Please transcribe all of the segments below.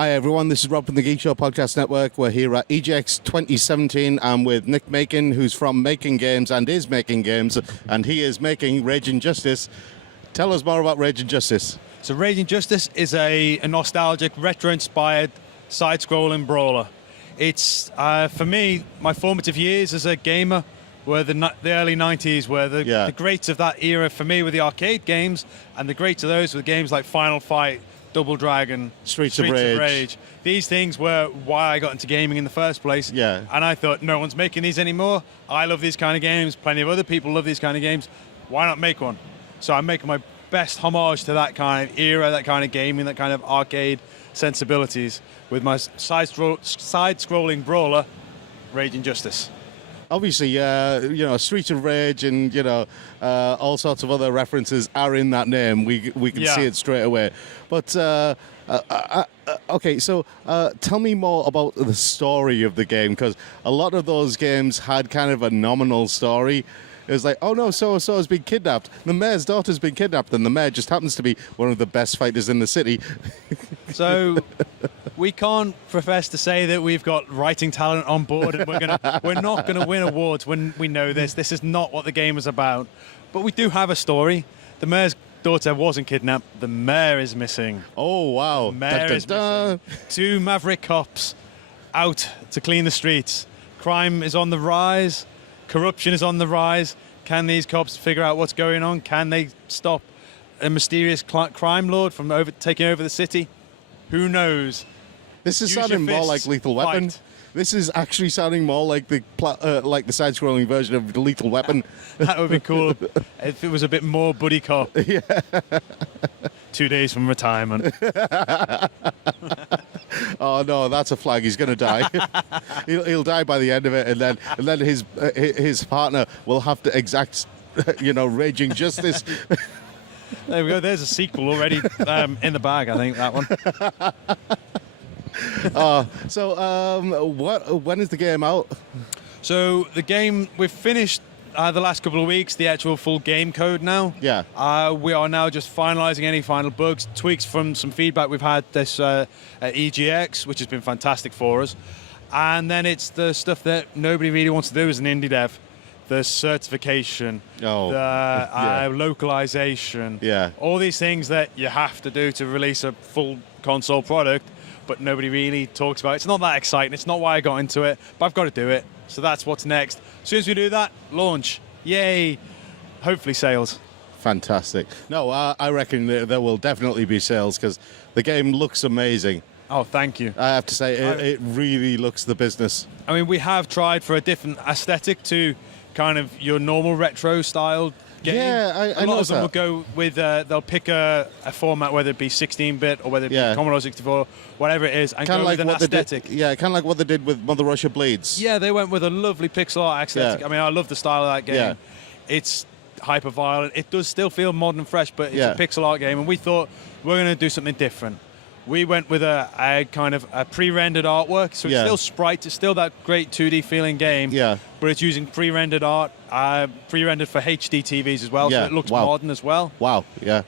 Hi everyone, this is Rob from the Geek Show Podcast Network. We're here at EGX 2017. I'm with Nick Making, who's from MakingGames and is making games, and he is making Raging Justice. Tell us more about Raging Justice. So Raging Justice is a nostalgic, retro-inspired, side-scrolling brawler. It's, for me, my formative years as a gamer were the early 90s, where the greats of that era for me were the arcade games, and the greats of those were games like Final Fight, Double Dragon, Streets of Rage. These things were why I got into gaming in the first place. Yeah. And I thought, no one's making these anymore. I love these kind of games. Plenty of other people love these kind of games. Why not make one? So I'm making my best homage to that kind of era, that kind of gaming, that kind of arcade sensibilities with my side-scrolling brawler, Raging Justice. Obviously, Streets of Rage and, all sorts of other references are in that name. We can see it straight away. But, okay, so tell me more about the story of the game, because a lot of those games had kind of a nominal story. It was like, oh no, so-and-so has been kidnapped. The mayor's daughter's been kidnapped, and the mayor just happens to be one of the best fighters in the city. So we can't profess to say that we've got writing talent on board, and we're not gonna win awards when we know this. This is not what the game is about. But we do have a story. The mayor's daughter wasn't kidnapped. The mayor is missing. Oh wow! The mayor is missing. 2 maverick cops out to clean the streets. Crime is on the rise. Corruption is on the rise. Can these cops figure out what's going on? Can they stop a mysterious crime lord from taking over the city? Who knows? This is sounding more like Lethal Weapon. This is actually sounding more like the side-scrolling version of Lethal Weapon. That would be cool if it was a bit more buddy cop. Yeah. 2 days from retirement. Oh no, that's a flag. He's going to die. he'll die by the end of it, and then his partner will have to exact, Raging Justice. There we go. There's a sequel already in the bag. I think that one. When is the game out? So the game, we've finished the last couple of weeks, the actual full game code now. Yeah. We are now just finalizing any final bugs, tweaks from some feedback we've had this at EGX, which has been fantastic for us. And then it's the stuff that nobody really wants to do as an indie dev. The certification, the localization, all these things that you have to do to release a full console product, but nobody really talks about it. It's not that exciting. It's not why I got into it, but I've got to do it. So that's what's next. As soon as we do that, launch. Yay. Hopefully sales. Fantastic. No, I reckon there will definitely be sales, because the game looks amazing. Oh, thank you. I have to say, it really looks the business. I mean, we have tried for a different aesthetic to kind of your normal retro style game. Yeah, I a lot of them that. will go with, they'll pick a format, whether it be 16-bit or whether it be Commodore 64, whatever it is, and kinda go like with an aesthetic. Kind of like what they did with Mother Russia Bleeds. Yeah, they went with a lovely pixel art aesthetic. Yeah. I mean, I love the style of that game. Yeah. It's hyper-violent. It does still feel modern and fresh, but it's a pixel art game, and we thought we're going to do something different. We went with a kind of a pre-rendered artwork, so it's still sprites, it's still that great 2D feeling game, but it's using pre-rendered art, pre-rendered for HD TVs as well, so it looks modern as well. Wow, yeah.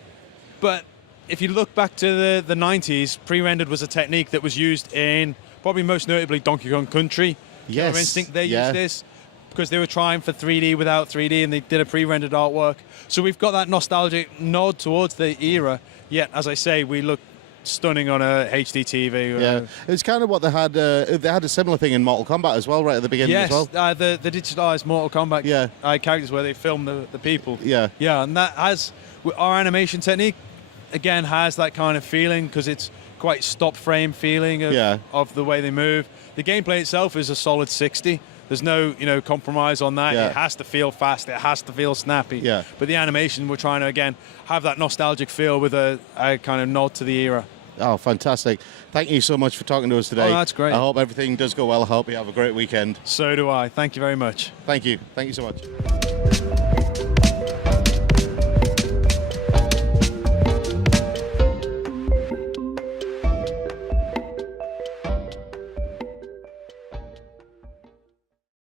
But if you look back to the 90s, pre-rendered was a technique that was used in, probably most notably, Donkey Kong Country. Yes. For Instinct, they used this because they were trying for 3D without 3D, and they did a pre-rendered artwork. So we've got that nostalgic nod towards the era, yet, as I say, we look stunning on a HD TV. Yeah, it's kind of what they had. They had a similar thing in Mortal Kombat as well, right at the beginning as well. Yes, the digitalized Mortal Kombat characters where they film the people. Yeah. Yeah, and that has, our animation technique, again, has that kind of feeling, because it's quite stop frame feeling of the way they move. The gameplay itself is a solid 60. There's no, compromise on that. It has to feel fast. It has to feel snappy. Yeah. But the animation, we're trying to, again, have that nostalgic feel with a kind of nod to the era. Oh, fantastic. Thank you so much for talking to us today. Oh, that's great. I hope everything does go well. I hope you have a great weekend. So do I. Thank you very much. Thank you. Thank you so much.